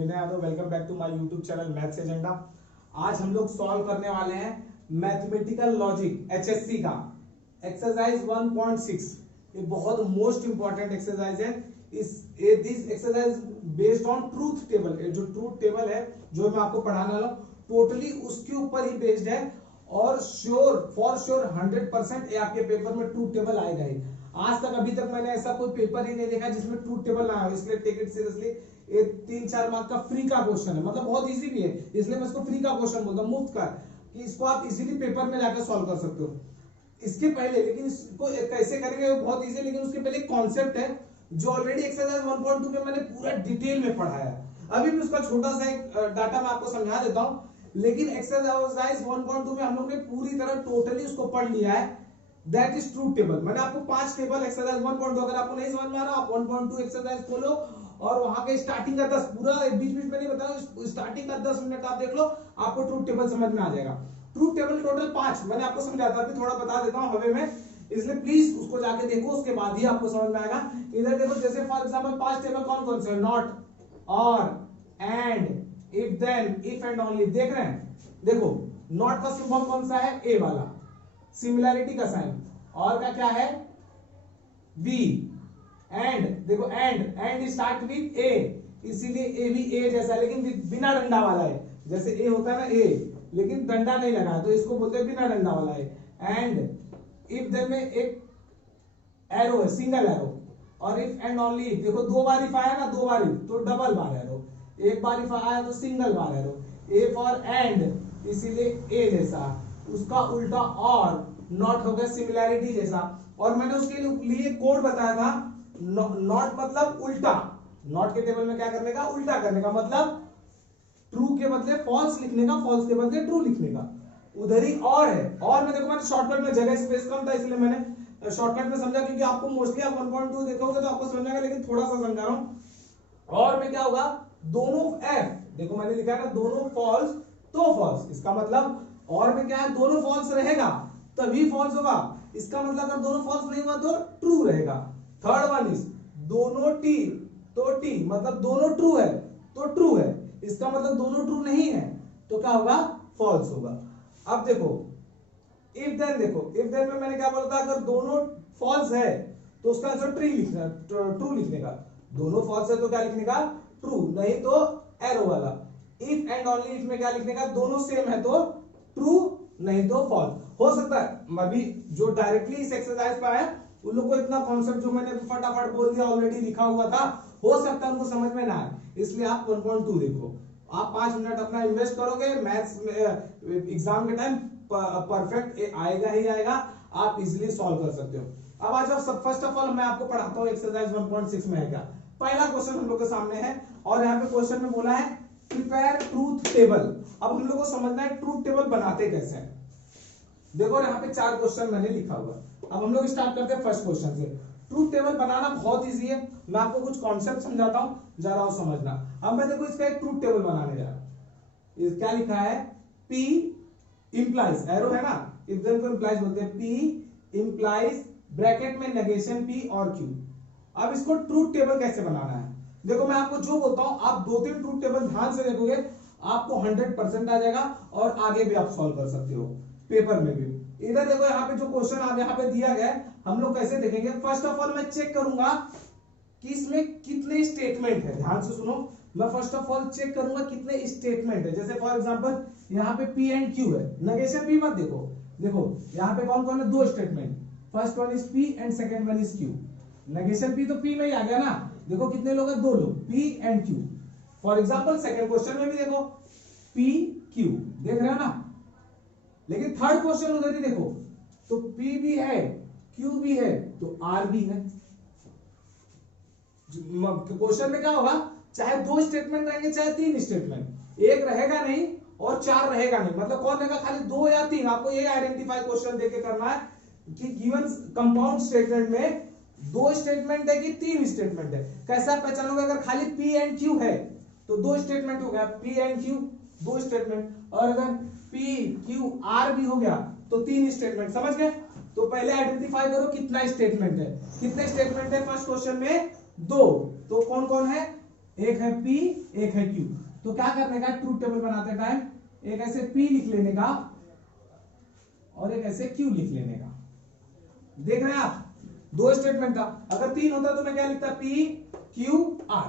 Vinay Yadav. Welcome back to my YouTube channel maths agenda. आज हम लोग सॉल्व करने वाले हैं मैथमेटिकल लॉजिक एचएससी का एक्सरसाइज 1.6। ये बहुत मोस्ट इंपॉर्टेंट एक्सरसाइज है। This exercise based on truth table. जो ट्रूथ टेबल है जो मैं आपको पढ़ाने वाला हूँ टोटली उसके ऊपर ही बेस्ड है और फॉर श्योर 100% ये आपके पेपर में ट्रूथ टेबल आएगा ही। आज तक अभी तक मैंने ऐसा कोई पेपर ही नहीं देखा जिसमें ट्रूथ टेबल ना हो, इसलिए टेक इट सीरियसली। ये 3-4 मार्क का फ्री का क्वेश्चन है, मतलब बहुत इजी भी है, इसलिए मैं इसको फ्री का क्वेश्चन बोलता हूँ, मुफ्त का, कि इसको आप इजीली पेपर में जाकर सॉल्व कर सकते हो। इसके पहले लेकिन इसको कैसे करेंगे वो बहुत इजी है, लेकिन उसके पहले कॉन्सेप्ट है जो ऑलरेडी एक्सरसाइज 1.2 में मैंने पूरा डिटेल में पढ़ाया है। अभी भी उसका छोटा सा एक डाटा मैं आपको समझा देता हूँ, लेकिन एक्सरसाइज 1.2 में हम लोग ने पूरी तरह टोटली उसको पढ़ लिया है। That is truth table. मैंने आपको 5 टेबल एक्सरसाइज 1.2, अगर आपको नहीं समझ में आ रहा आप 1.2 एक्सरसाइज खोलो और वहां के स्टार्टिंग का 10 पूरा बीच बीच में नहीं बताया, स्टार्टिंग का 10 मिनट आप देख लो, आपको ट्रूथ टेबल समझ में आ जाएगा। ट्रूथ टेबल टोटल 5 मैंने आपको समझाता, अभी थोड़ा बता देता हूं हवे में, इसलिए प्लीज उसको जाके देखो, उसके बाद ही आपको समझ में आएगा। इधर देखो, जैसे फॉर एग्जांपल 5 टेबल कौन कौन से, नॉट, और, and, if, then, if and only. देख रहे हैं, देखो नॉट का सिंबल कौन सा है, ए वाला, सिमिलैरिटी का साइन, और का क्या है, बी, एंड, देखो एंड स्टार्ट विद ए, इसीलिए ए भी ए जैसा लेकिन बिना डंडा वाला है। जैसे ए होता है ना ए, लेकिन डंडा नहीं लगा तो इसको बोलते हैं बिना डंडा वाला है। एंड इफ देन में एक एरो है, सिंगल एरो, और इफ एंड ओनली इफ, देखो 2 बार इफ आया ना, 2 बार इफ तो double bar arrow, 1 bar if आया तो single bar arrow. A for and इसीलिए ए जैसा, उसका उल्टा और, नॉट हो गया सिमिलैरिटी जैसा। और मैंने उसके लिए कोड बताया था, नॉट मतलब उल्टा, नॉट के टेबल में क्या करने का, उल्टा करने का, मतलब ट्रू के बदले फॉल्स लिखने का, फॉल्स के बदले ट्रू लिखने का। उधर ही और है, और में देखो मैंने शॉर्टकट में, जगह स्पेस कम था इसलिए मैंने शॉर्टकट में समझा, क्योंकि आपको मोस्टली आप 1.2 देखोगे तो आपको समझ आएगा, लेकिन थोड़ा सा समझा रहा हूं। और में क्या होगा, दोनों एफ, देखो मैंने लिखा है ना, दोनों फॉल्स तो फॉल्स, इसका मतलब और में क्या है, दोनों फॉल्स रहेगा तभी फॉल्स होगा, इसका मतलब अगर दोनों फॉल्स नहीं हुआ तो ट्रू रहेगा। थर्ड वन इज दोनों टी तो टी, मतलब दोनों ट्रू है तो ट्रू है, इसका मतलब दोनों ट्रू नहीं है तो क्या होगा, फॉल्स होगा। अब देखो इफ देन, देखो इफ देन में मैंने क्या बोला था, अगर दोनों फॉल्स है तो उसका आंसर ट्रू लिखने का, दोनों फॉल्स है तो क्या लिखने का, ट्रू, नहीं तो एरो वाला। इफ एंड ओनली इफ में क्या लिखने का, दोनों सेम है तो ट्रू, नहीं तो फॉल्स। हो सकता है अभी जो डायरेक्टली इस एक्सरसाइज पे आया उन लोग को इतना कॉन्सेप्ट जो मैंने फटाफट बोल दिया ऑलरेडी लिखा हुआ था, हो सकता है उनको समझ में ना आए, इसलिए आप 1.2 देखो। आप 5 मिनट अपना इन्वेस्ट करोगे, मैथ्स एग्जाम के टाइम परफेक्ट आएगा ही आएगा, आप इजीली सॉल्व कर सकते हो। अब आ जाओ, फर्स्ट ऑफ ऑल मैं आपको पढ़ाता हूँ एक्सरसाइज 1.6 में है क्या। पहला क्वेश्चन हम लोग के सामने है, और यहाँ पे क्वेश्चन में बोला है प्रिपेयर ट्रूथ टेबल। अब हम लोग को समझना है ट्रूथ टेबल बनाते कैसे हैं। देखो यहाँ पे 4 क्वेश्चन मैंने लिखा हुआ। अब हम लोग स्टार्ट करते हैं फर्स्ट क्वेश्चन से। ट्रूथ टेबल बनाना बहुत इजी है, मैं आपको कुछ कॉन्सेप्ट समझाता हूं, जरा वो समझना। अब मैं देखो इसका एक ट्रूथ टेबल बनाने जा रहा हूं। क्या लिखा है, P इंप्लाइज, एरो है ना, इफ देन को इंप्लाइज बोलते हैं, P इंप्लाइज ब्रैकेट में नेगेशन P और Q। अब इसको ट्रूथ टेबल कैसे बनाना है, देखो मैं आपको जो बोलता हूं आप 2-3 ट्रूथ टेबल ध्यान से देखोगे, आपको 100% आ जाएगा और आगे भी आप सॉल्व कर सकते हो पेपर में भी। इधर देखो यहाँ पे जो क्वेश्चन आप यहाँ पे दिया गया है, हम लोग कैसे देखेंगे। फर्स्ट ऑफ ऑल मैं चेक करूंगा कि इसमें कितने स्टेटमेंट है, ध्यान से सुनो। मैं फर्स्ट ऑफ ऑल चेक करूंगा कितने स्टेटमेंट है। जैसे फॉर एग्जांपल यहाँ पे P एंड Q है, नेगेशन P मत देखो, देखो यहाँ पे कौन कौन है, 2 statement, first one is P and second one is Q। Negation P तो P में ही आ गया ना, देखो कितने लोग हैं, 2 लोग, P and Q। For example second question में भी देखो P Q, देख रहे हो ना, लेकिन थर्ड क्वेश्चन उधर ही देखो तो P भी है Q भी है तो R भी है। क्वेश्चन में क्या होगा, चाहे 2 स्टेटमेंट रहेंगे चाहे 3 स्टेटमेंट, एक रहेगा नहीं और 4 रहेगा नहीं, मतलब कौन रहेगा, खाली 2 या 3। आपको ये आइडेंटिफाई क्वेश्चन देके करना है कि गिवन कंपाउंड स्टेटमेंट में 2 स्टेटमेंट है कि 3 स्टेटमेंट है। कैसे आप पहचानोगे, अगर खाली P एंड Q है तो 2 स्टेटमेंट हो गया, P एंड Q 2 स्टेटमेंट, और अगर P Q R भी हो गया तो 3 स्टेटमेंट। समझ गए, तो पहले आइडेंटिफाई करो कितना स्टेटमेंट है, कितने स्टेटमेंट है फर्स्ट क्वेश्चन में, 2, तो कौन कौन है, एक है P, एक है Q। तो क्या करने का, ट्रूथ टेबल बनाते टाइम एक ऐसे P लिख लेने का और एक ऐसे Q लिख लेने का। देख रहे हैं आप, दो स्टेटमेंट था। अगर तीन होता तो मैं क्या लिखता, P Q R।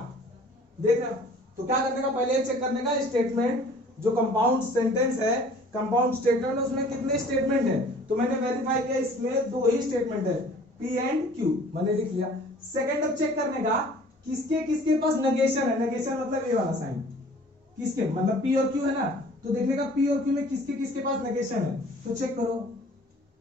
देख रहे हो, तो क्या करने का, पहले चेक करने का स्टेटमेंट, जो कंपाउंड सेंटेंस है, कंपाउंड स्टेटमेंट, उसमें कितने स्टेटमेंट है। तो मैंने वेरीफाई किया, इसमें दो ही स्टेटमेंट है, P एंड Q, मैंने लिख लिया। सेकंड अब चेक करने का, किसके किसके पास नेगेशन है। नेगेशन मतलब ये वाला साइन, किसके, मतलब P और Q है ना, तो देखने का P और Q में किसके किसके पास नेगेशन है। तो चेक करो,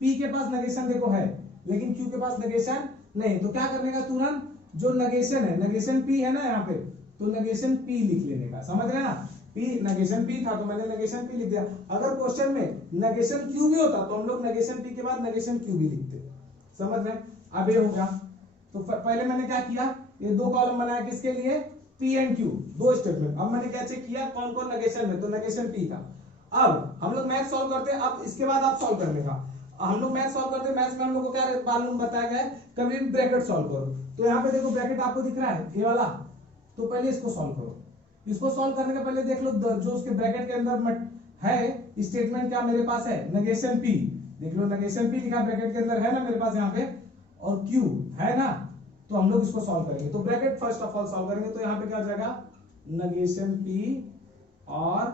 P के पास नेगेशन देखो है, लेकिन Q के पास नेगेशन नहीं। तो क्या करने का, तुरंत जो नेगेशन है, नेगेशन P है ना यहाँ पे, तो नेगेशन P लिख लेने का। समझ रहे ना, P नेगेशन P था तो मैंने नेगेशन P लिख दिया। अगर क्वेश्चन में नेगेशन Q भी होता तो हम लोग नेगेशन P के बाद नेगेशन Q भी लिखते। समझ रहे, अब ये हो गया। तो पहले मैंने क्या किया, ये दो कॉलम बनाया, किसके लिए, P एंड Q, दो स्टेटमेंट। अब मैंने क्या चेक किया, कौन कौन नेगेशन में, तो नेगेशन P था। अब हम लोग मैथ सॉल्व करते हैं। अब इसके बाद आप सॉल्व करने का, हम लोग मैथ सॉल्व करते हैं। मैथ्स में हम लोग को क्या मालूम बताया गया है, कभी भी ब्रैकेट सॉल्व करो। तो यहाँ पे देखो ब्रैकेट आपको दिख रहा है, ये वाला, तो पहले इसको सॉल्व करो। इसको सॉल्व करने के पहले देख लो जो उसके ब्रैकेट के अंदर है स्टेटमेंट, क्या मेरे पास है, नेगेशन P। देख लो नेगेशन P लिखा ब्रैकेट के अंदर है ना मेरे पास यहाँ पे, और Q है ना। तो हम लोग इसको सॉल्व करेंगे। तो bracket first of all solve करेंगे, तो यहाँ पे क्या हो जाएगा, नेगेशन P और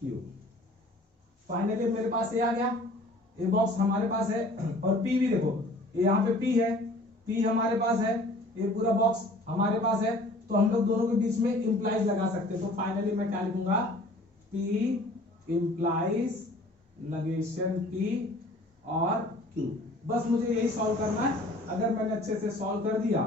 Q। फाइनली मेरे पास ये आ गया, ये बॉक्स हमारे पास है, और P भी देखो, ये यहाँ पे P है, P हमारे पास है, ये पूरा बॉक्स हमारे पास है। तो हम लोग दोनों के बीच में इंप्लाइज लगा सकते हैं। तो फाइनली मैं क्या लिखूंगा, P इंप्लाइज नेगेशन P और Q। बस मुझे यही सॉल्व करना है। अगर मैंने अच्छे से सॉल्व कर दिया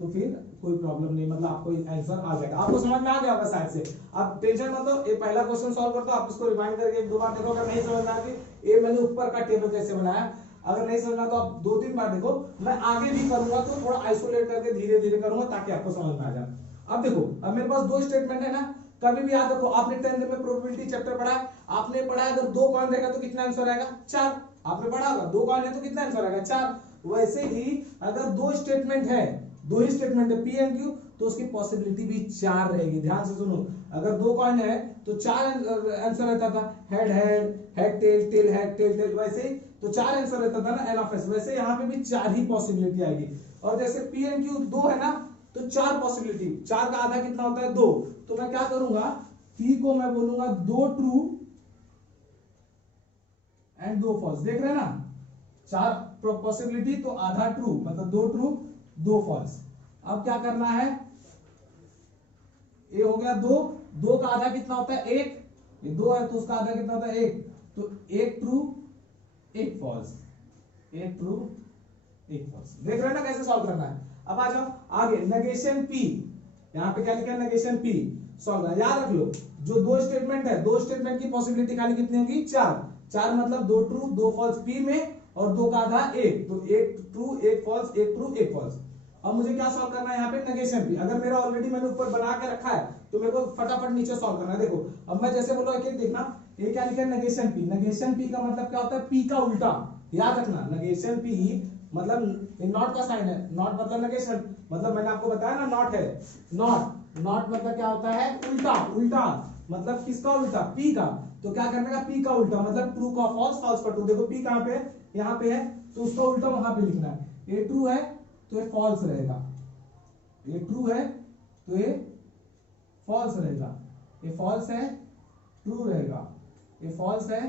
तो फिर कोई प्रॉब्लम नहीं, मतलब आपको आंसर आ जाएगा। आपको समझ में आ गया होगा शायद से, आप टेंशन मत लो। ये पहला क्वेश्चन सॉल्व करते हो, आप इसको रिवाइंड करके एक दो बार देखो। अगर नहीं समझ में आती, ये मैंने ऊपर का टेबल कैसे बनाया, अगर नहीं समझना तो आप दो तीन बार देखो। मैं आगे भी करूंगा तो थोड़ा आइसोलेट करके धीरे धीरे करूंगा, ताकि आपको समझ में आ जाए। अब देखो, अब मेरे पास दो स्टेटमेंट है ना। कभी भी याद रखो, आपने 10th में प्रोबेबिलिटी चैप्टर पढ़ा है, आपने पढ़ा है अगर दो कॉइन रहेगा तो कितना आंसर आएगा, 4। आपने पढ़ा होगा, दो कॉइन है तो कितना आंसर आएगा, 4। वैसे ही अगर दो स्टेटमेंट है, दो ही स्टेटमेंट है P एंड Q, तो उसकी पॉसिबिलिटी भी 4 रहेगी। ध्यान से सुनो, अगर दो कॉइन है तो 4 आंसर रहता था, head head, head tail, tail head, tail tail, वैसे ही तो 4 आंसर रहता था ना, N ऑफ S। वैसे यहाँ पे भी 4 ही पॉसिबिलिटी आएगी। और जैसे P एंड Q दो है ना, तो 4 पॉसिबिलिटी, 4 का आधा कितना होता है, 2। तो मैं क्या करूंगा, P को मैं बोलूंगा 2 ट्रू एंड 2 फॉल्स। देख रहे हैं ना, 4 पॉसिबिलिटी तो आधा ट्रू, मतलब 2 ट्रू 2 फॉल्स। अब क्या करना है, ये हो गया 2, 2 का आधा कितना होता है, 1। ये 2 है तो उसका आधा कितना होता है, 1। तो 1 ट्रू 1 फॉल्स, 1 ट्रू 1 फॉल्स। देख रहे हैं ना कैसे सॉल्व करना है। अब आ जाओ आगे, नेगेशन P, यहाँ पे क्या लिखा है, नेगेशन P सॉल्व करना। याद रख लो, जो दो स्टेटमेंट है, दो स्टेटमेंट की पॉसिबिलिटी खाली कितनी होगी, 4। 4 मतलब 2 ट्रू 2 फॉल्स P में, और 2 का आधा 1, तो 1 ट्रू 1 फॉल्स, 1 ट्रू 1 फॉल्स। अब मुझे क्या सॉल्व करना है यहाँ पे, नेगेशन P। अगर मेरा ऑलरेडी मैंने ऊपर बना के रखा है तो मेरे को फटाफट नीचे सॉल्व करना है। देखो अब मैं जैसे बोलो, एक देखना, ये क्या लिखा है, नेगेशन P। नेगेशन P का मतलब क्या होता है, P का उल्टा। याद रखना, नेगेशन P मतलब नॉट का साइन है, नॉट मतलब नेगेशन, मतलब मैंने आपको बताया ना, नॉट है, नॉट, नॉट मतलब क्या होता है, उल्टा। उल्टा मतलब किसका उल्टा, P का। तो क्या करने का, P का उल्टा मतलब ट्रू का फॉल्स, फॉल्स का ट्रू। देखो P कहां पे है, यहाँ पे है, तो उसका उल्टा वहां पे लिखना है। ये ट्रू है तो ये फॉल्स रहेगा, ये ट्रू है तो ये फॉल्स रहेगा, ये फॉल्स है ट्रू रहेगा, ये फॉल्स है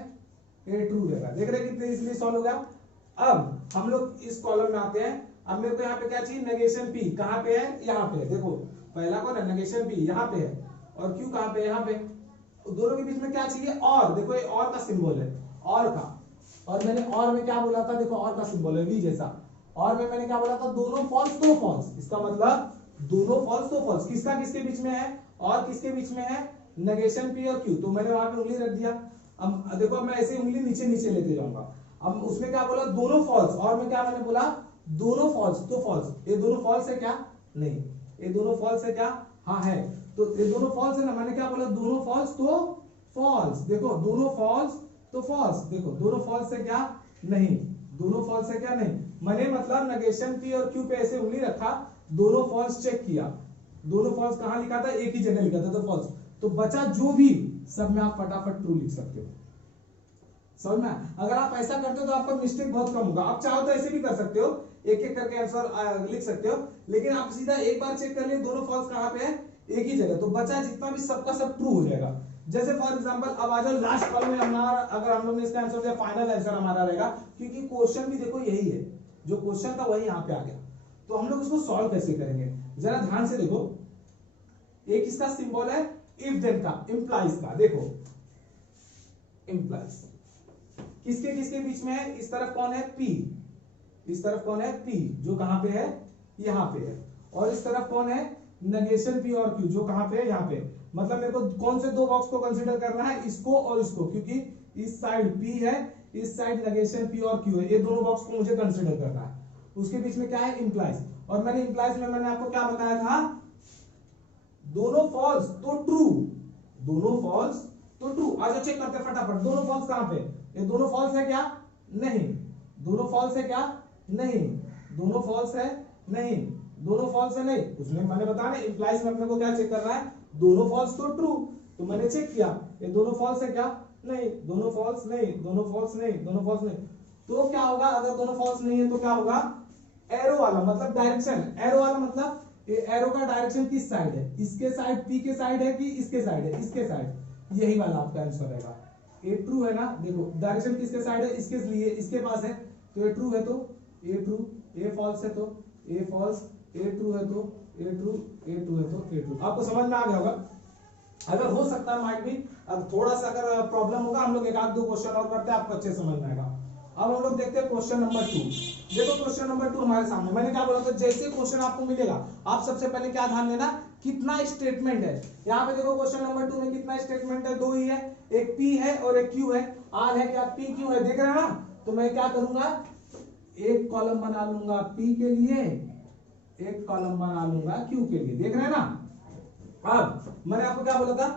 ये ट्रू रहेगा। देख रहे कितने इजीली सॉल्व हो गया। अब हम लोग इस कॉलम में आते हैं। अब मेरे को यहाँ पे क्या चाहिए, नेगेशन P कहाँ पे है, यहाँ पे है। देखो पहला कौन है, नेगेशन P यहाँ पे है, और Q कहाँ पे, यहाँ पे। दोनों के बीच में क्या चाहिए, और। देखो ये और का सिंबल है, और का। और मैंने और में क्या बोला था, देखो और का सिंबल है V जैसा। और में मैंने क्या बोला था, दोनों फॉल्स दो फॉल्स। इसका मतलब दोनों फॉल्स दो फॉल्स। किसका किसके बीच में है, और किसके बीच में है, नेगेशन P और Q। तो मैंने वहां पे उंगली रख दिया। अब देखो मैं ऐसे उंगली नीचे नीचे लेते जाऊंगा। अब उसमें क्या बोला, दोनों फॉल्स, और में क्या मैंने बोला, दोनों फॉल्स तो फॉल्स। ये दोनों फॉल्स है क्या, नहीं। ये दोनों फॉल्स है क्या, हाँ है। तो ये दोनों फॉल्स है ना, मैंने क्या बोला, दोनों फॉल्स तो फॉल्स। देखो दोनों फॉल्स तो फॉल्स, देखो दोनों फॉल्स है क्या, नहीं। दोनों फॉल्स है क्या, नहीं। मैंने मतलब नेगेशन P और Q पे ऐसे उंगली रखा, दोनों फॉल्स चेक किया, दोनों फॉल्स कहां लिखा था, एक ही जगह लिखा था, तो फॉल्स। तो बचा जो भी, सब में आप फटाफट ट्रू लिख सकते हो। समझ में? अगर आप ऐसा करते हो तो आपका मिस्टेक बहुत कम होगा। आप चाहो तो ऐसे भी कर सकते हो, एक एक करके आंसर लिख सकते हो, लेकिन आप सीधा एक बार चेक कर लिए दोनों फॉल्स कहां पे है, एक ही जगह, तो बचा जितना भी सबका सब ट्रू हो जाएगा। जैसे फॉर एग्जांपल अब आ जाओ लास्ट कॉल में हमारा, अगर हम लोग ने इसका आंसर दिया, फाइनल आंसर हमारा रहेगा, क्योंकि क्वेश्चन भी देखो यही है, जो क्वेश्चन था वही यहाँ पे आ गया। तो हम लोग इसको सॉल्व कैसे करेंगे, जरा ध्यान से देखो। एक इसका सिंबल है इफ देन का, इंप्लाइज का, देखो इंप्लाइज किसके किसके बीच में है, इस तरफ कौन है P, इस तरफ कौन है P, जो कहां पे है, यहां पे है, और इस तरफ कौन है नेगेशन P और Q, जो कहां पे है, यहां पे। मतलब मेरे को कौन से दो बॉक्स को कंसीडर करना है, इसको और इसको, क्योंकि इस साइड P है, इस साइड नेगेशन P और Q है, ये दोनों बॉक्स को मुझे कंसीडर करना है। उसके बीच में क्या है, इंप्लाइज। और मैंने इंप्लाइज में मैंने आपको क्या बताया था, दोनों फॉल्स तो ट्रू, दोनों फॉल्स तो ट्रू। आज चेक करते फटाफट, दोनों फॉल्स कहां पे, ये दोनों फॉल्स है क्या, नहीं, दोनों फॉल्स है क्या, नहीं, दोनों फॉल्स है, नहीं, दोनों फॉल्स है, नहीं। उसमें मैंने बताया ना, इंप्लाइज में अपने को क्या चेक करना है, दोनों फॉल्स तो ट्रू, तो मैंने चेक किया, ये दोनों फॉल्स है क्या, नहीं, दोनों फॉल्स नहीं, दोनों फॉल्स नहीं, दोनों फॉल्स नहीं। तो क्या होगा, अगर दोनों फॉल्स नहीं है तो क्या होगा, एरो वाला मतलब डायरेक्शन, एरो वाला मतलब ये एरो का डायरेक्शन किस साइड है, इसके साइड, P के साइड है कि इसके साइड है, इसके साइड, यही वाला आपका आंसर रहेगा। ये ट्रू है ना, देखो डायरेक्शन किसके साइड है, इसके लिए, इसके पास है, तो ये ट्रू है, तो ये ट्रू, ये फॉल्स है, तो ये फॉल्स, ये ट्रू है, तो ये ट्रू, ये ट्रू है, तो ये ट्रू। आपको समझ में आ गया होगा। अगर हो सकता है माइट भी थोड़ा सा अगर प्रॉब्लम होगा, हम लोग एक आध दो क्वेश्चन और करते हैं, आपको अच्छे समझ में आएगा। अब हम लोग देखते हैं क्वेश्चन नंबर 2। देखो क्वेश्चन नंबर 2 हमारे सामने, मैंने क्या बोला था, जैसे क्वेश्चन आपको मिलेगा, आप सबसे पहले क्या ध्यान देना, कितना स्टेटमेंट है। यहाँ पे देखो क्वेश्चन नंबर 2 में कितना स्टेटमेंट है, दो ही है, एक P है और एक Q है। R है क्या, P Q है, देख रहे हैं ना। तो मैं क्या करूंगा, एक कॉलम बना लूंगा P के लिए, एक कॉलम बना लूंगा Q के लिए, देख रहे हैं ना। अब मैंने आपको क्या बोला था,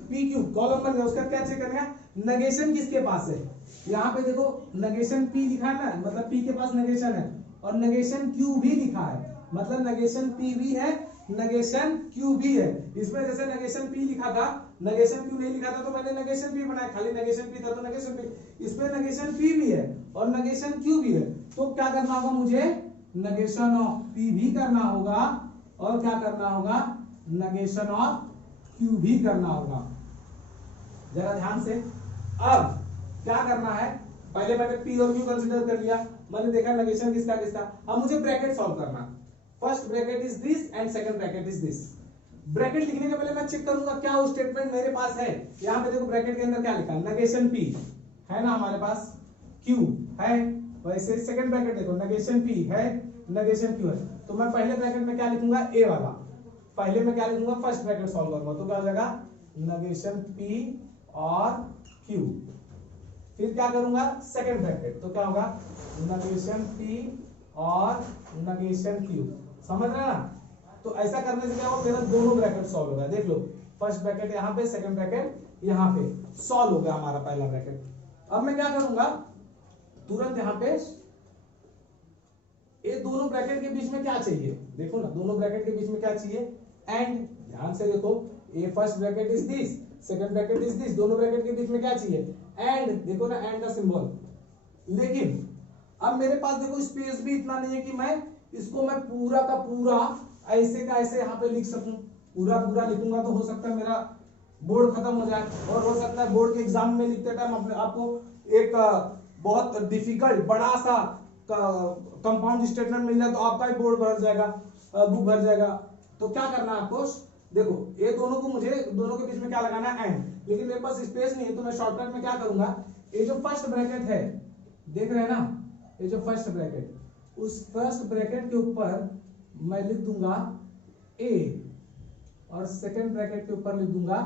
पी क्यू कॉलम बन गया, उसका क्या चेक करेंगे, नेगेशन किसके पास है, यहाँ पे देखो नेगेशन P लिखा है ना, मतलब P के पास नेगेशन है, और नेगेशन Q भी लिखा है, मतलब नेगेशन P भी है, नेगेशन Q भी है। इसमें जैसे नेगेशन P लिखा था, नेगेशन Q नहीं लिखा था, तो मैंने नेगेशन P बनाया, खाली नेगेशन P था तो नेगेशन P। इसमें नेगेशन P भी है और नेगेशन Q भी है, तो क्या करना होगा मुझे, नेगेशन ऑफ P भी करना होगा, और क्या करना होगा, नेगेशन ऑफ Q भी करना होगा। जरा ध्यान से, अब क्या करना है, पहले मैंने P और Q कंसीडर कर लिया, मैंने देखा नेगेशन किसका किसका। अब मुझे ब्रैकेट सॉल्व करना, first bracket is this and second bracket is this. Bracket लिखने के पहले मैं चेक करूंगा क्या वो स्टेटमेंट मेरे पास है। यहाँ पे देखो ब्रैकेट के अंदर क्या लिखा है, नेगेशन P है ना हमारे पास, Q है, वैसे सेकंड ब्रैकेट देखो नेगेशन P है, नेगेशन Q है। तो मैं पहले ब्रैकेट में क्या लिखूंगा, A वाला, पहले में क्या लिखूंगा, फर्स्ट ब्रैकेट सॉल्व करूंगा, तो क्या हो जाएगा, नेगेशन P और Q। फिर क्या करूंगा, सेकंड ब्रैकेट, तो क्या होगा, नेगेशन P और नेगेशन Q। समझ रहे ना। तो ऐसा करने से क्या होगा, मेरा दोनों ब्रैकेट सॉल्व हो गया, देख लो, फर्स्ट ब्रैकेट यहाँ पे, सेकंड ब्रैकेट यहाँ पे, सॉल्व हो गया हमारा पहला ब्रैकेट। अब मैं क्या करूंगा, तुरंत यहाँ पे ये दोनों ब्रैकेट के बीच में क्या चाहिए, देखो ना, दोनों ब्रैकेट के बीच में क्या चाहिए, एंड। ध्यान से देखो, ये first bracket is this, second bracket is this, दोनों ब्रैकेट के बीच में क्या चाहिए, एंड। देखो ना एंड का सिंबल। लेकिन अब मेरे पास देखो स्पेस भी इतना नहीं है कि मैं इसको मैं पूरा का पूरा ऐसे का ऐसे यहाँ पे लिख सकूं। पूरा पूरा लिखूंगा तो हो सकता है मेरा बोर्ड खत्म हो जाए, और हो सकता है बोर्ड के एग्जाम में लिखते टाइम अपने आपको एक बहुत डिफिकल्ट बड़ा सा कंपाउंड स्टेटमेंट मिल जाए, तो आपका ही बोर्ड भर जाएगा, बुक भर जाएगा। तो क्या करना है आपको, देखो ये दोनों को मुझे, दोनों के बीच में क्या लगाना है, एंड। लेकिन मेरे पास स्पेस नहीं है, तो मैं शॉर्टकट में क्या करूंगा, ये जो फर्स्ट ब्रैकेट है, देख रहे हैं ना, ये जो फर्स्ट ब्रैकेट, उस फर्स्ट ब्रैकेट के ऊपर मैं लिख दूंगा A, और सेकंड ब्रैकेट के ऊपर लिख दूंगा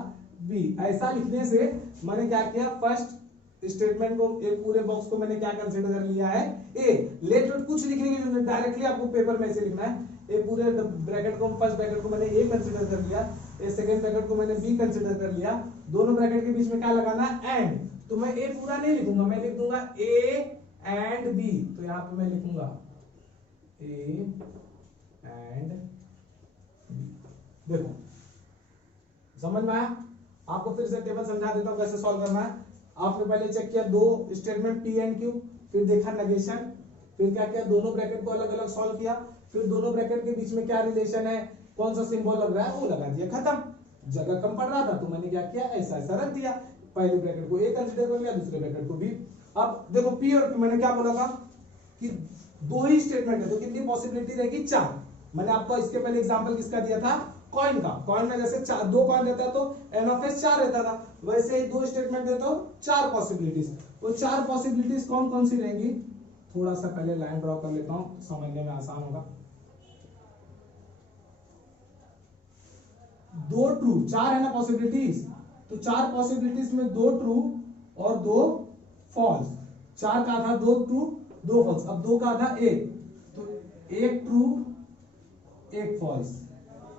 B। ऐसा लिखने से मैंने क्या किया, फर्स्ट स्टेटमेंट को, एक पूरे बॉक्स को मैंने क्या कंसीडर कर लिया है, A। लेट कुछ लिखने की जरूरत, डायरेक्टली आपको पेपर में ऐसे लिखना है, ये पूरे ब्रैकेट को, फर्स्ट ब्रैकेट को मैंने A कंसीडर कर लिया, ये सेकंड ब्रैकेट को मैंने B कंसीडर कर लिया, दोनों ब्रैकेट के बीच में क्या लगाना है, एंड। तो मैं A पूरा नहीं लिखूंगा, मैं लिख दूंगा A एंड B। तो यहाँ पे मैं लिखूंगा A एंड B। देखो समझ में आया? आपको फिर से टेबल समझा देता हूं कैसे सॉल्व करना है। आपने पहले चेक किया दो स्टेटमेंट पी एंड क्यू, फिर देखा नेगेशन, फिर क्या किया दोनों ब्रैकेट को अलग अलग सॉल्व किया, फिर दोनों ब्रैकेट के बीच में क्या रिलेशन है, कौन सा सिंबल लग रहा है वो लगा दिया, खत्म। जगह कम पड़ रहा था तो मैंने क्या किया ऐसा ऐसा रख दिया, पहले ब्रैकेट को ए कंसीडर कर लिया, दूसरे ब्रैकेट को बी। अब देखो पी और क्यू मैंने क्या बोला था कि दो ही स्टेटमेंट है तो कितनी पॉसिबिलिटी रहेगी, चार। मैंने आपको इसके पहले एग्जांपल किसका दिया था, कॉइन का। कॉइन में जैसे दो कॉइन रहता तो एन ऑफ एस चार रहता था, वैसे ही दो स्टेटमेंट देता हो चार पॉसिबिलिटीज। वो चार पॉसिबिलिटीज कौन कौन सी रहेंगी, थोड़ा सा पहले लाइन ड्रॉ कर लेता हूं समझने में आसान होगा। दो ट्रू, चार है ना पॉसिबिलिटीज, तो चार पॉसिबिलिटीज में दो ट्रू और दो फॉल्स। चार का था दो ट्रू दो फॉल्स, अब दो का था एक, तो एक ट्रू एक फॉल्स,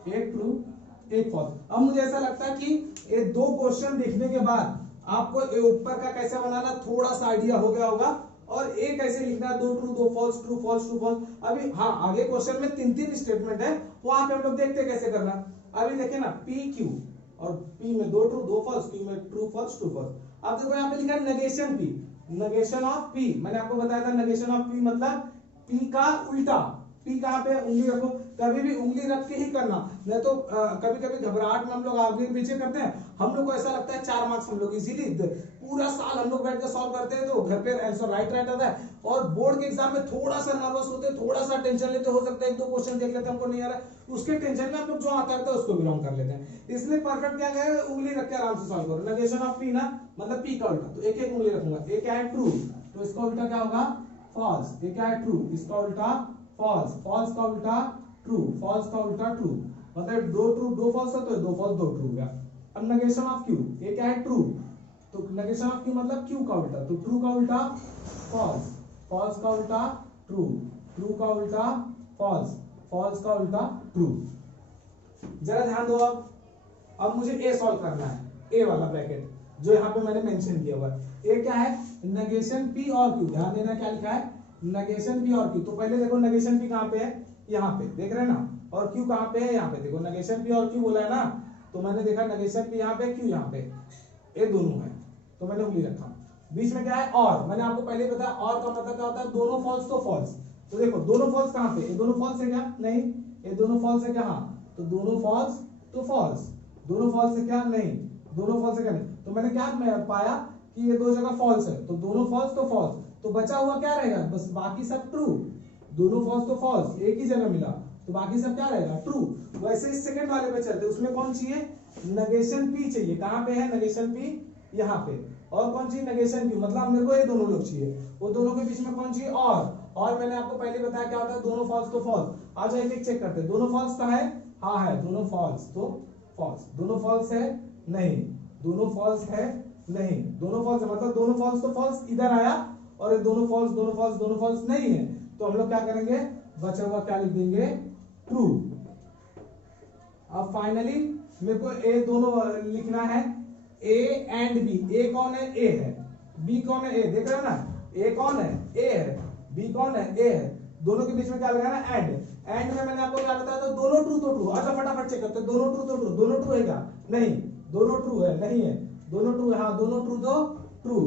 एक ट्रू एक फॉल्स। अब मुझे ऐसा लगता है कि ये दो क्वेश्चन देखने के बाद आपको ऊपर का कैसे बनाना थोड़ा सा आइडिया हो गया होगा, और एक कैसे लिखना है दो ट्रू दो false, true false true false. अभी हाँ आगे क्वेश्चन में तीन तीन स्टेटमेंट है, वहां पे हम लोग देखते कैसे करना। अभी देखे ना पी क्यू, और पी में दो ट्रू दो फॉल्स, क्यू में ट्रू फॉल्स ट्रू फॉल्स। अब देखो यहाँ पे लिखा है negation P, negation of P. मैंने आपको बताया था नेगेशन ऑफ पी मतलब पी का उल्टा। पी कहां पे उंगली रखो, कभी भी उंगली रख के ही करना, नहीं तो कभी कभी घबराहट में हम लोग आगे पीछे करते हैं। हम लोग को ऐसा लगता है 4 मार्क्स हम लोग इजीली, पूरा साल हम लोग बैठ के सॉल्व करते हैं तो घर पे आंसर राइट राइट आता है, और बोर्ड के एग्जाम में थोड़ा सा नर्वस होते हैं, थोड़ा सा टेंशन लेते, हो सकता है एक दो क्वेश्चन देख लेते हैं हमको नहीं आ रहा है, उसके टेंशन में हम लोग जो आता है उसको भी रॉन्ग कर लेते हैं। इसलिए परफेक्ट क्या है, उंगली रख के आराम से सॉल्व करो। नेगेशन ऑफ पी ना मतलब पी का उल्टा, तो एक एक उंगली रखूंगा। ये क्या है ट्रू, तो इसका उल्टा क्या होगा फॉल्स। ये क्या है ट्रू, इसका उल्टा फॉल्स, फॉल्स का उल्टा ट्रू, फॉल्स का उल्टा ट्रू। मतलब दो ट्रू दो फॉल्स है तो दो फॉल्स दो ट्रू गया। अब नेगेशन ऑफ क्यू, ये क्या है ट्रू, तो नेगेशन ऑफ क्यू मतलब क्यू का उल्टा, तो ट्रू का उल्टा फॉल्स, फॉल्स का उल्टा ट्रू, ट्रू का उल्टा फॉल्स, फॉल्स का उल्टा ट्रू। जरा ध्यान दो। अब मुझे ए सॉल्व करना है, ए वाला ब्रैकेट जो यहाँ पे मैंने मेंशन किया हुआ है। ए क्या है, नेगेशन पी और क्यू। ध्यान देना क्या लिखा है, नेगेशन पी और क्यू। तो पहले देखो नेगेशन पी कहां पे है, यहाँ पे देख रहे हैं ना, और क्यू कहां पे है, यहाँ पे। देखो नेगेशन पी और क्यू बोला है ना, तो मैंने देखा नेगेशन पी यहाँ पे क्यू यहाँ पे, ये दोनों है तो मैंने उंगली रखा। बीच में क्या है और, मैंने आपको पहले बताया और का मतलब क्या होता है, दोनों फॉल्स तो फॉल्स। तो देखो दोनों फॉल्स कहां पे, ये दोनों फॉल्स है क्या, नहीं ये दोनों फॉल्स है क्या, हाँ तो दोनों फॉल्स तो फॉल्स, दोनों फॉल्स है क्या, नहीं दोनों फॉल्स है क्या, नहीं। तो मैंने क्या पाया कि ये दो जगह फॉल्स है, तो दोनों फॉल्स तो फॉल्स, तो बचा हुआ क्या रहेगा, बस बाकी सब ट्रू। दोनों फॉल्स तो फॉल्स, एक ही जगह मिला तो बाकी सब क्या रहेगा ट्रू। वैसे इस सेकंड वाले पे चलते, उसमें कौन चाहिए, नेगेशन पी चाहिए। कहां पे है नेगेशन पी, यहाँ पे। और कौन चाहिए, नेगेशन क्यू, मतलब मेरे को ये दोनों लोग चाहिए। वो दोनों के बीच में कौन चाहिए, और मैंने आपको पहले बताया क्या होता है, दोनों फॉल्स तो फॉल्स। आज एक एक चेक करते हैं, दोनों फॉल्स कहां है, हाँ है, दोनों फॉल्स तो फॉल्स, दोनों फॉल्स है नहीं, दोनों फॉल्स है नहीं, दोनों फॉल्स है मतलब दोनों फॉल्स तो फॉल्स इधर आया, और ये दोनों फॉल्स दोनों फॉल्स दोनों फॉल्स नहीं है, तो हम लोग क्या करेंगे, बचा हुआ क्या लिख देंगे, ट्रू। अब फाइनली मेरे को ए दोनों लिखना है, ए एंड बी। ए कौन है, ए है, बी कौन है, ए, देख रहे हो ना, ए कौन है, ए है, बी कौन है, ए है। दोनों के बीच में क्या लगाना, एंड। एंड में मैंने आपको क्या बताया था, दोनों ट्रू तो ट्रू। अच्छा फटाफट चेक करते हैं, दोनों ट्रू तो ट्रू, दोनों ट्रू है क्या, नहीं, दोनों ट्रू है नहीं है, दोनों ट्रू है, हाँ दोनों ट्रू तो ट्रू,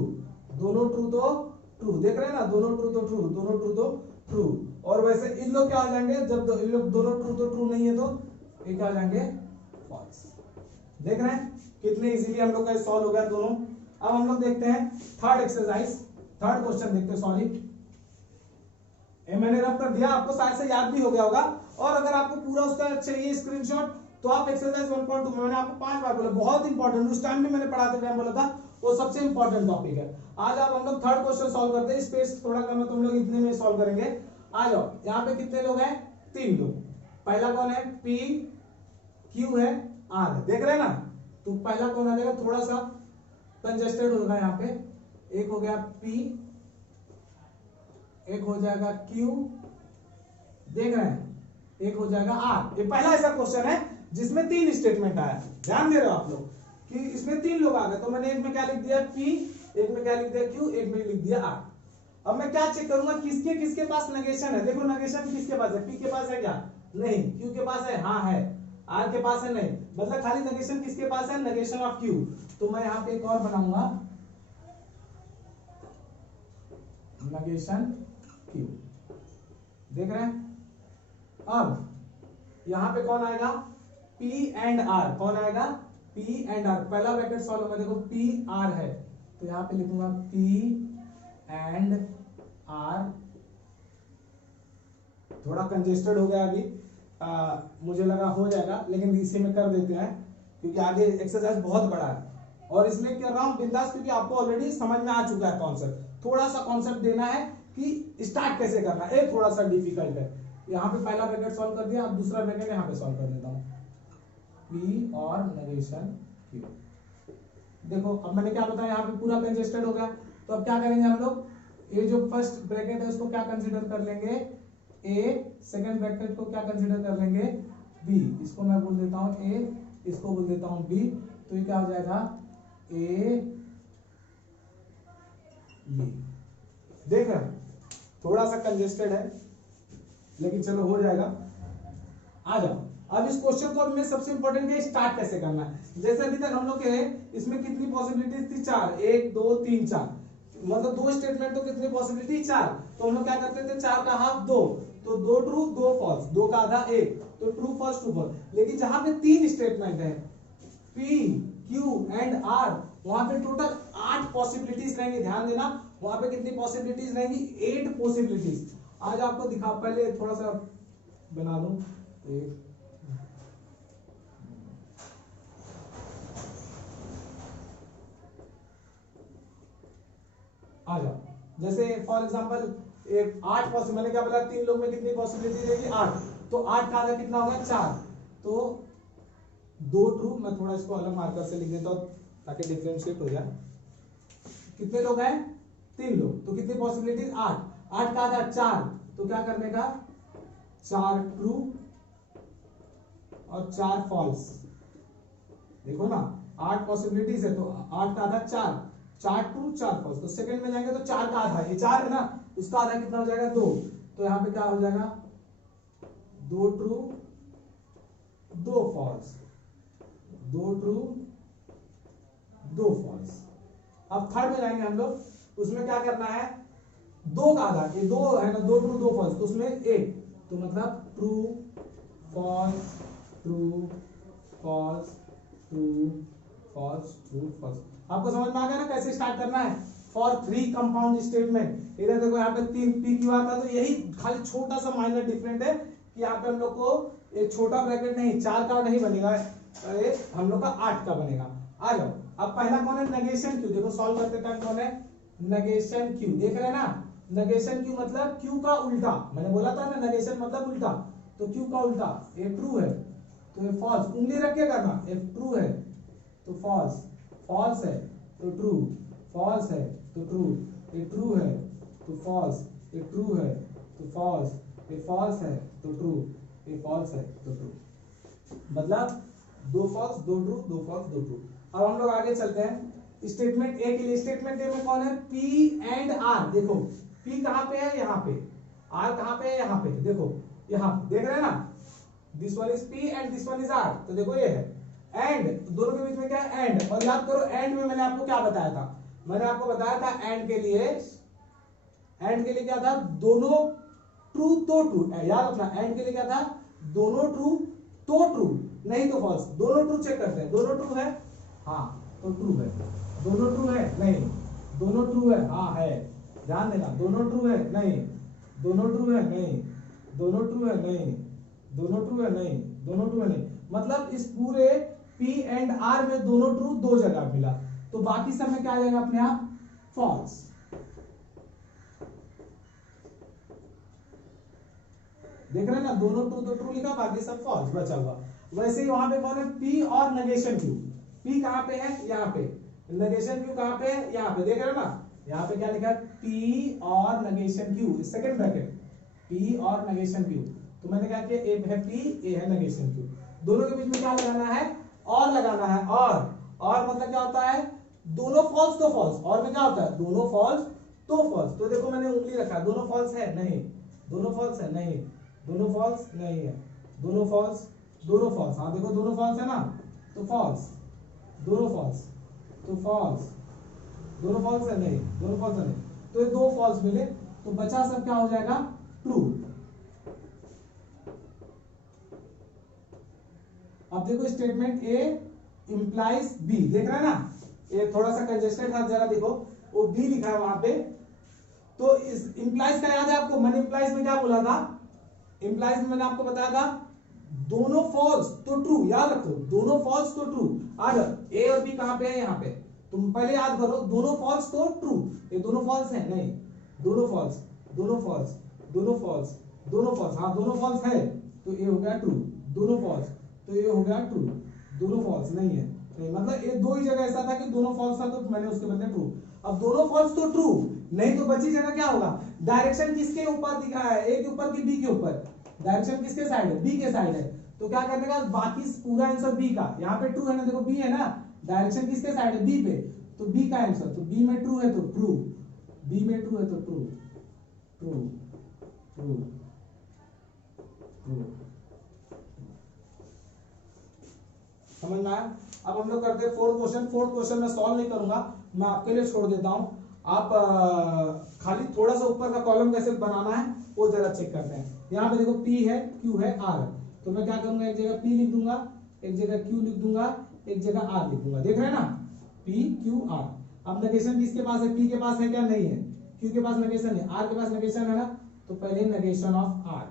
दोनों ट्रू तो ट्रू, देख रहे हैं ना, दोनों ट्रू तो ट्रू, दोनों ट्रू तो ट्रू। और वैसे इन लोग क्या हो जाएंगे, जब इन लोग दोनों ट्रू तो ट्रू नहीं है तो ये क्या हो जाएंगे, फॉल्स। देख रहे हैं कितने इजीली हम लोग का सॉल्व हो गया दोनों। अब हम लोग देखते हैं थर्ड एक्सरसाइज, थर्ड क्वेश्चन देखते हैं। सॉरी मैंने रब कर दिया, आपको शायद से याद भी हो गया होगा, और अगर आपको पूरा उसका चाहिए स्क्रीनशॉट तो आप एक्सरसाइज 1.2 में मैंने आपको 5 बार बोला, बहुत इंपॉर्टेंट, उस टाइम भी मैंने पढ़ाते टाइम बोला था, वो सबसे इंपॉर्टेंट टॉपिक है। आज आप हम लोग थर्ड क्वेश्चन सॉल्व करते हैं, स्पेस थोड़ा कम है तो हम लोग इतने में सॉल्व करेंगे। आ जाओ, यहाँ पे कितने लोग हैं, 3 लोग। पहला कौन है, पी, क्यू है, आर है, देख रहे हैं ना। तो पहला कौन आ जाएगा, थोड़ा सा कंजेस्टेड होगा यहाँ पे, एक हो गया पी, एक हो जाएगा क्यू, देख रहे हैं, एक हो जाएगा आर। ये पहला ऐसा क्वेश्चन है जिसमें 3 स्टेटमेंट आया, ध्यान दे रहे हो आप लोग कि इसमें 3 लोग आ गए, तो मैंने एक में क्या लिख दिया पी, एक में क्या लिख दिया क्यू, एक में लिख दिया आर। अब मैं क्या चेक करूंगा, किसके किसके पास नेगेशन है। देखो नेगेशन किसके पास है, पी के पास है क्या, नहीं, क्यू के पास है, हाँ है, आर के पास है नहीं, मतलब खाली नेगेशन किसके पास है, नेगेशन ऑफ क्यू। तो मैं यहाँ पे एक और बनाऊंगा, नेगेशन क्यू, देख रहे हैं। अब यहां पे कौन आएगा, P एंड R, कौन आएगा, P एंड R, पहला ब्रैकेट सॉल्व होगा, देखो P R है तो यहां पे लिखूंगा P एंड R। थोड़ा कंजेस्टेड हो गया अभी, मुझे लगा हो जाएगा, लेकिन इसी में कर देते हैं क्योंकि आगे एक्सरसाइज बहुत बड़ा है, और इसलिए कर रहा हूं बिंदास क्योंकि आपको ऑलरेडी समझ में आ चुका है कॉन्सेप्ट। थोड़ा सा कॉन्सेप्ट देना है कि स्टार्ट कैसे करना है, ये थोड़ा सा डिफिकल्ट है। यहाँ पे पहला ब्रैकेट सॉल्व कर दिया, अब दूसरा ब्रैकेट यहाँ पे सॉल्व कर देता हूँ, P और नेगेशन Q। देखो अब मैंने क्या बताया, यहाँ पे पूरा कंजेस्टेड हो गया, तो अब क्या करेंगे हम लोग, ये जो फर्स्ट ब्रैकेट है उसको क्या कंसिडर कर लेंगे A, सेकंड ब्रैकेट को क्या कंसिडर कर लेंगे B, इसको मैं बोल देता हूँ A, इसको बोल देता हूँ B, तो ये क्या हो जाएगा A B। देख रहे थोड़ा सा कंजेस्टेड है लेकिन चलो हो जाएगा। आ जाओ, अब इस क्वेश्चन को में सबसे इंपॉर्टेंट है स्टार्ट कैसे करना है। जैसे अभी तक हम लोग के इसमें कितनी पॉसिबिलिटीज थी, 4, 1 2 3 4, मतलब 2 स्टेटमेंट तो कितनी पॉसिबिलिटी 4, तो हम लोग क्या करते थे 4 का हाफ 2, तो 2 ट्रू 2 फॉल्स, 2 का आधा 1, तो ट्रू फॉल्स ट्रू फॉल्स। लेकिन जहां पे 3 स्टेटमेंट है P Q एंड R, वहां पे टोटल 8 पॉसिबिलिटीज रहेंगी, ध्यान देना वहां पे कितनी पॉसिबिलिटीज रहेंगी, 8 पॉसिबिलिटीज। आज आपको दिखा, पहले थोड़ा सा बना दूं, एक आ जाओ, जैसे फॉर एग्जांपल 8 पॉसिबल, मैंने क्या बोला 3 लोग में कितनी पॉसिबिलिटी रहेगी 8, तो 8 का आधा कितना होगा 4, तो 2 ट्रू, मैं थोड़ा इसको अलग मार्कर से लिख देता हूं ताकि डिफरेंशिएट हो जाए। कितने लोग हैं 3 लोग, तो कितनी पॉसिबिलिटी 8, 8 का आधा 4, तो क्या करने का 4 ट्रू और 4 फॉल्स। देखो ना 8 पॉसिबिलिटीज है, तो 8 का आधा 4, 4 ट्रू 4 फॉल्स, तो सेकंड में जाएंगे तो 4 का आधा, ये 4 है ना, उसका आधा कितना हो जाएगा 2, तो यहां पे क्या हो जाएगा 2 ट्रू 2 फॉल्स, 2 ट्रू 2 फॉल्स। अब थर्ड में जाएंगे हम लोग, उसमें क्या करना है 2 का आधा, ये 2 है ना, 2 ट्रू 2 फॉल्स, तो उसमें 1, तो मतलब true false true false true false true false. आपको समझ में आ गया ना कैसे स्टार्ट करना है फॉर 3 कंपाउंड स्टेटमेंट। इधर देखो यहाँ पे 3 P Q आता, तो यही खाली छोटा सा माइनर डिफरेंट है कि यहाँ पे हम लोग को एक छोटा ब्रैकेट नहीं 4 का नहीं बनेगा, अरे हम लोग का 8 का बनेगा। आ जाओ, अब पहला कौन है नेगेशन क्यू, देखो सॉल्व करते टाइम कौन है नेगेशन क्यू, देख रहे हैं ना, नेगेशन क्यू मतलब क्यू का उल्टा, मैंने बोला था ना नेगेशन मतलब उल्टा, तो क्यू का उल्टा, ये ट्रू है तो ये फॉल्स, उंगली रख के करना, ये ट्रू है तो फॉल्स, फॉल्स है तो ट्रू, फॉल्स है तो ट्रू, ये ट्रू है तो फॉल्स, ये ट्रू है तो फॉल्स, ये फॉल्स है तो ट्रू, ये फॉल्स है तो ट्रू, मतलब 2 फॉल्स 2 ट्रू 2 फॉल्स 2 ट्रू। अब हम लोग आगे चलते हैं स्टेटमेंट ए के लिए। स्टेटमेंट ए में कौन है P एंड R, देखो P कहां पे है यहाँ पे, R कहां पे है यहाँ पे, देखो यहाँ देख रहे हैं ना, this one is P and this one is R, तो देखो ये है एंड, दोनों के बीच में क्या है एंड, और याद करो एंड में मैंने आपको क्या बताया था, मैंने आपको बताया था एंड के लिए क्या था, दोनों ट्रू तो ट्रू, याद रखना एंड के लिए क्या था, दोनों ट्रू तो ट्रू, नहीं तो फॉल्स, दोनों ट्रू चेक करते हैं, दोनों ट्रू है हाँ तो ट्रू है, दोनों ट्रू है नहीं, दोनों ट्रू है हाँ है, ध्यान देना, दोनों ट्रू है नहीं, दोनों ट्रू है नहीं, दोनों ट्रू है नहीं, दोनों ट्रू है नहीं, दोनों ट्रू है नहीं, मतलब इस पूरे P एंड R में दोनों ट्रू 2 जगह मिला, तो बाकी सब में क्या आ जाएगा अपने आप फॉल्स। देख रहे हैं ना, दोनों ट्रू तो ट्रू लिखा, बाकी सब फॉल्स बचा हुआ। वैसे ही वहां पे कौन है P और नेगेशन Q, P कहां पे है यहाँ पे, नेगेशन Q कहां पे है यहाँ पे, देख रहे हो ना, यहाँ पे क्या लिखा है P और negation Q, second bracket P और नेगेशन Q, तो मैंने क्या किया ए है P, ए है नेगेशन Q, दोनों के बीच में क्या लगाना है और लगाना है, और मतलब क्या होता है दोनों फॉल्स तो फॉल्स, और में क्या होता है दोनों फॉल्स तो फॉल्स, तो देखो मैंने उंगली रखा, दोनों फॉल्स है नहीं, दोनों फॉल्स है नहीं, दोनों फॉल्स नहीं है, दोनों फॉल्स दोनों फॉल्स, हाँ देखो दोनों फॉल्स है ना, तो फॉल्स, दोनों फॉल्स, तो फॉल्स, दोनों फॉल्स है नहीं, दोनों फॉल्स है नहीं, तो ये दो फॉल्स मिले, तो बचा सब क्या हो जाएगा, ट्रू। अब देखो स्टेटमेंट ए इंप्लाइज बी, देख रहे हैं ना, ये थोड़ा सा कंजेस्टेड था, जरा देखो वो बी लिखा है वहां पे, तो इस इंप्लाइज का याद है आपको, मैंने इंप्लाइज में क्या बोला था, इंप्लाइज में मैंने आपको बताया था दोनों फॉल्स तो ट्रू, याद रखो दोनों फॉल्स तो ट्रू। आज ए और बी कहां पे है, यहां पे, तुम पहले याद करो दोनों फॉल्स तो ट्रू, ये दोनों फॉल्स है नहीं, दोनों फॉल्स, दोनों फॉल्स, दोनों फॉल्स, दोनों फॉल्स, हाँ दोनों फॉल्स है, तो ये हो गया ट्रू, दोनों फॉल्स, तो ये हो गया ट्रू, दोनों फॉल्स नहीं है, नहीं मतलब ये दो ही जगह ऐसा था कि दोनों फॉल्स था, तो मैंने उसके बदले ट्रू। अब दोनों फॉल्स तो ट्रू, नहीं तो बची जगह क्या होगा, डायरेक्शन किसके ऊपर दिख रहा है, ए के ऊपर कि बी के ऊपर, डायरेक्शन किसके साइड है, बी के साइड है, तो क्या करने का, बाकी पूरा आंसर बी का, यहाँ पे ट्रू है ना, देखो बी है ना, डायरेक्शन किसके साइड है, बी पे, तो बी का आंसर, तो बी में ट्रू है तो ट्रू, बी में ट्रू है तो ट्रू, ट्रू, ट्रू, ट्रू, समझ में आया। अब हम लोग करते हैं फोर्थ क्वेश्चन। फोर्थ क्वेश्चन मैं सॉल्व नहीं करूंगा, मैं आपके लिए छोड़ देता हूं, आप खाली थोड़ा सा ऊपर का कॉलम कैसे बनाना है वो जरा चेक करते हैं। यहाँ पे देखो P है, Q है, R है, तो मैं क्या करूंगा, एक जगह P लिख दूंगा, एक जगह Q लिख दूंगा, एक जगह R लिख दूंगा, देख रहे हैं ना, P Q R। अब नेगेशन किसके पास है, P के पास है क्या, नहीं है, Q के पास नेगेशन है, R के पास नेगेशन है ना, तो पहले नेगेशन ऑफ R।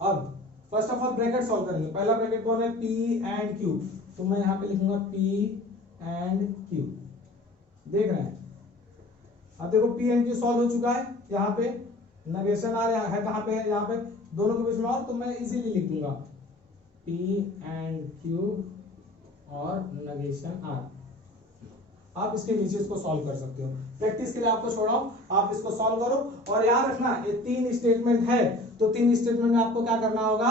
अब first of all bracket solve करेंगे, पहला ब्रैकेट कौन है, P एंड Q, तो मैं यहाँ पे लिखूंगा P एंड Q, देख रहे हैं। अब देखो P एंड Q सॉल्व हो चुका है, यहाँ पे नेगेशन आ रहा है, कहाँ पे है, यहाँ पे दोनों के बीच में, और तो मैं इजीली लिख दूंगा P एंड Q और नेगेशन R। आप इसके नीचे इसको सॉल्व कर सकते हो, प्रैक्टिस के लिए आपको छोड़ाओ, आप इसको सॉल्व करो। और याद रखना ये तीन स्टेटमेंट है, तो तीन स्टेटमेंट में आपको क्या करना होगा,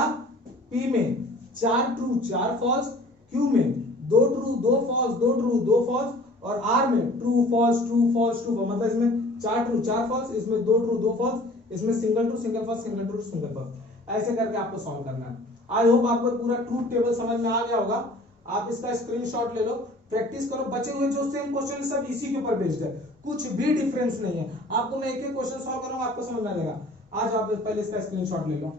P में 4 ट्रू 4 फॉल्स, Q में 2 ट्रू 2 फॉल्स, 2 ट्रू 2 फॉल्स, और R में true false true false true, मतलब इसमें 4 ट्रू 4 फॉल्स, इसमें 2 ट्रू 2 फॉल्स, इसमें single true single false, single true single false, ऐसे करके आपको सॉल्व करना है। आई होप आपको पूरा ट्रूथ टेबल समझ में आ गया होगा। आप इसका स्क्रीनशॉट ले लो, प्रैक्टिस करो, बचे हुए जो सेम क्वेश्चन सब इसी के ऊपर बेस्ड है, कुछ भी डिफरेंस नहीं है। आपको मैं एक एक क्वेश्चन सॉल्व करूंगा, आपको समझ में आ जाएगा। आज आप पहले इसका स्क्रीनशॉट ले लो।